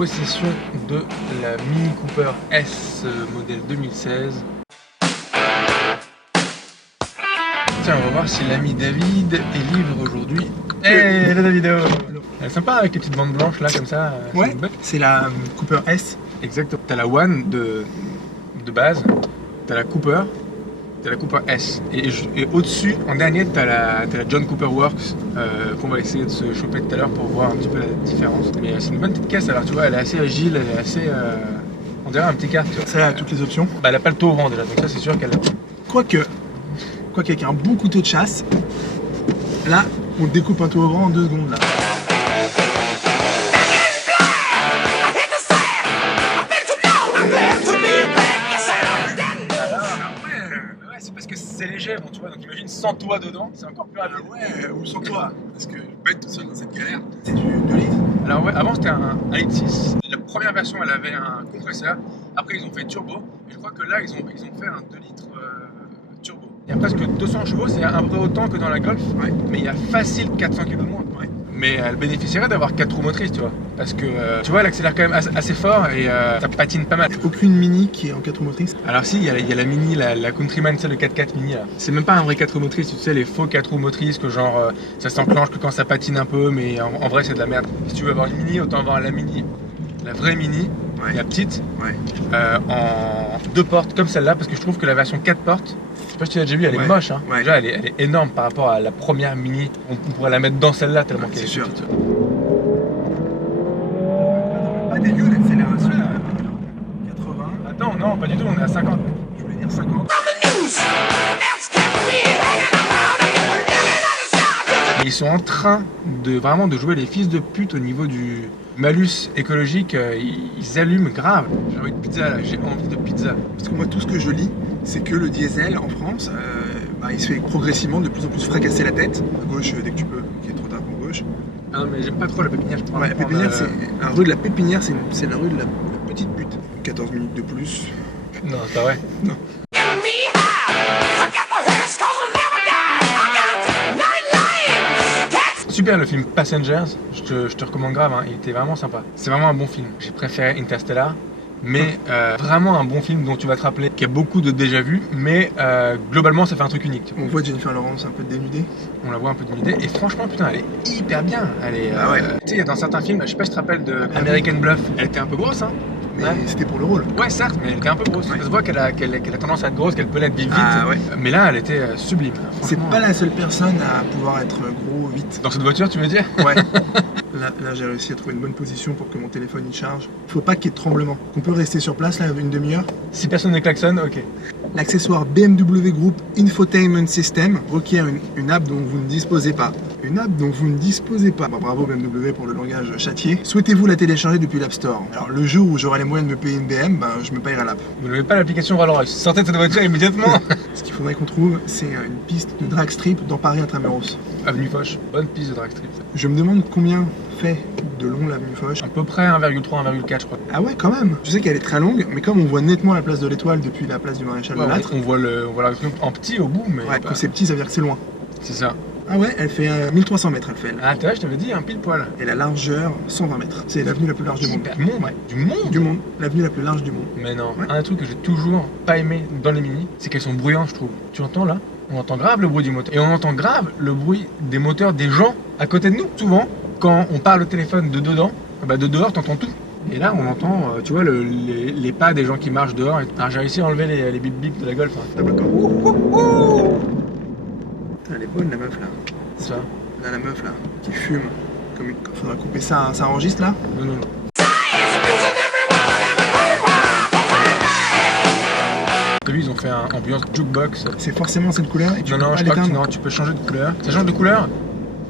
possession de la Mini Cooper S modèle 2016. Tiens, on va voir si l'ami David est libre aujourd'hui. Hey, la Davido! Elle est sympa avec les petites bandes blanches là comme ça. Ouais, c'est la Cooper S. Exactement. T'as la One de base, t'as la Cooper, t'as la Cooper S. Et au-dessus, en dernier, t'as la John Cooper Works qu'on va essayer de se choper tout à l'heure pour voir un petit peu la différence. Mais c'est une bonne petite caisse, alors tu vois, elle est assez agile, elle est assez... on dirait un petit kart. Ça a toutes les options. Bah, elle a pas le taux au vent déjà, donc ça c'est sûr qu'elle... Quoique avec un bon couteau de chasse, là, on découpe un taux au vent en 2 secondes là. C'est léger, bon, tu vois, donc imagine sans toi dedans, c'est encore plus rapide. Ouais, ou sans toi, parce que je peux être tout seul dans cette galère. C'est du 2 litres. Alors ouais, avant c'était un 1,6 litre. La première version elle avait un compresseur, après ils ont fait turbo, et je crois que là ils ont fait un 2 litres turbo. Il y a presque 200 chevaux, c'est un peu autant que dans la Golf, ouais. Mais il y a facile 400 kg de moins. Ouais. Mais elle bénéficierait d'avoir 4 roues motrices, tu vois. Parce que, tu vois, elle accélère quand même assez fort et ça patine pas mal. Il n'y a aucune Mini qui est en 4 roues motrices. Alors si, il y a la Mini, la Countryman, tu sais, le 4x4 Mini là. C'est même pas un vrai 4 roues motrices, tu sais, les faux 4 roues motrices que genre, ça s'enclenche que quand ça patine un peu, mais en vrai c'est de la merde. Si tu veux avoir une Mini, autant avoir la Mini, la vraie Mini, ouais. La petite, ouais. En 2 portes comme celle-là, parce que je trouve que la version 4 portes, je sais pas si tu l'as déjà vu, elle est moche, hein. Ouais. Déjà elle est énorme par rapport à la première Mini. On pourrait la mettre dans celle-là tellement qu'elle est sûr. Petite. Pas dégueu l'accélération. 80. Attends, non, pas du tout, on est à 50. Je voulais dire 50. Et ils sont en train de vraiment de jouer les fils de pute au niveau du malus écologique. Ils allument grave. J'ai envie de pizza là, j'ai envie de pizza. Parce que moi tout ce que je lis, c'est que le diesel en France, il se fait progressivement de plus en plus fracasser la tête. À gauche dès que tu peux, qui est trop tard pour gauche. Ah non mais j'aime pas trop la pépinière. Ouais, la pépinière, c'est la rue de la pépinière, c'est la rue de la petite pute. 14 minutes de plus. Non, c'est vrai. Non. Super le film Passengers, je te recommande grave, hein. Il était vraiment sympa. C'est vraiment un bon film. J'ai préféré Interstellar, mais vraiment un bon film dont tu vas te rappeler, qui a beaucoup de déjà-vu, mais globalement ça fait un truc unique. On voit Jennifer Lawrence un peu dénudée. On la voit un peu dénudée, et franchement putain elle est hyper bien. Elle est, ouais. Tu sais, il y a dans certains films, je sais pas si tu te rappelles de American Bluff, elle était un peu grosse, hein. Mais c'était pour le rôle. Ouais, certes, mais elle était un peu grosse. Ouais. Ça se voit qu'elle a tendance à être grosse, qu'elle peut l'être vite. Ouais. Mais là, elle était sublime. C'est pas la seule personne à pouvoir être gros vite. Dans cette voiture, tu veux dire? Ouais. Là j'ai réussi à trouver une bonne position pour que mon téléphone il charge. Faut pas qu'il y ait de tremblement. On peut rester sur place là une demi-heure. Si personne ne klaxonne, ok. L'accessoire BMW Group Infotainment System requiert une app dont vous ne disposez pas. Une app dont vous ne disposez pas. Bah, bravo BMW pour le langage châtié. Souhaitez-vous la télécharger depuis l'App Store? Alors le jour où j'aurai les moyens de me payer une BM, je me payerai l'app. Vous n'avez pas l'application Rolls-Royce, sortez de cette voiture immédiatement. Ce qu'il faudrait qu'on trouve, c'est une piste de drag strip dans Paris Intramuros. Avenue Foch, bonne piste de drag strip. Ça. Je me demande combien fait de long l'avenue Foch. À peu près 1,3, 1,4 je crois. Ah ouais quand même. Je sais qu'elle est très longue, mais comme on voit nettement la place de l'Étoile depuis la place du Maréchal de Lattre. On voit la en petit au bout, mais... Ouais, quand c'est petit ça veut dire que c'est loin. C'est ça. Ah ouais, elle fait 1300 mètres, elle fait. Ah tu vois, je t'avais dit, un pile poil. Et la largeur, 120 mètres. C'est l'avenue la plus large du monde. Du monde, ouais. Du monde. Du monde. L'avenue la plus large du monde. Mais non. Ouais. Un truc que j'ai toujours pas aimé dans les Mini, c'est qu'elles sont bruyantes, je trouve. Tu entends là? On entend grave le bruit du moteur. Et on entend grave le bruit des moteurs des gens à côté de nous. Souvent, quand on parle au téléphone de dedans, de dehors, t'entends tout. Et là, on entend, tu vois, les pas des gens qui marchent dehors. Alors, j'ai réussi à enlever les bip bip de la Golf. Hein. Elle est bonne la meuf là. Ça. Là, la meuf là, qui fume. Comme il faudra couper ça, ça enregistre là? Non. Lui, ils ont fait un ambiance jukebox. C'est forcément cette couleur et tu non, je crois que non, tu peux changer de couleur. Ça change de couleur.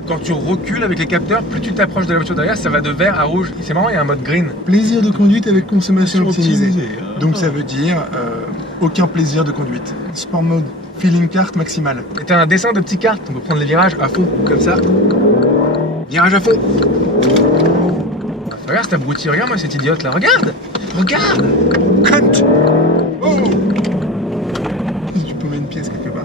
Quand tu recules avec les capteurs, plus tu t'approches de la voiture derrière, ça va de vert à rouge. C'est marrant, il y a un mode green. Plaisir de conduite avec consommation optimisée. Donc ça veut dire aucun plaisir de conduite. Sport mode, feeling carte maximale. Et t'as un dessin de petits cartes, on peut prendre les virages à fond, comme ça. Virage à fond. Regarde cet abruti, regarde moi cette idiote là, regarde. Cunt. Oh. Tu peux mettre une pièce quelque part.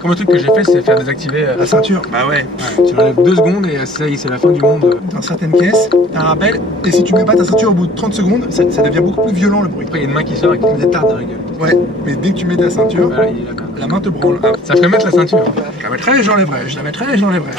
Comme un truc que j'ai fait, c'est faire désactiver La ceinture, bah ouais. tu l'enlèves 2 secondes et ça y est, c'est la fin du monde. Dans certaines caisses, t'as un rappel, et si tu mets pas ta ceinture au bout de 30 secondes, ça devient beaucoup plus violent le bruit. Après, il y a une main qui sort et qui te met des tartes dans la gueule. Ouais, mais dès que tu mets ta ceinture, Voilà, il est là. la main te branle. Ah, Ça ferait mettre la ceinture. je la mettrai et je l'enlèverai, je la mettrai et je l'enlèverai.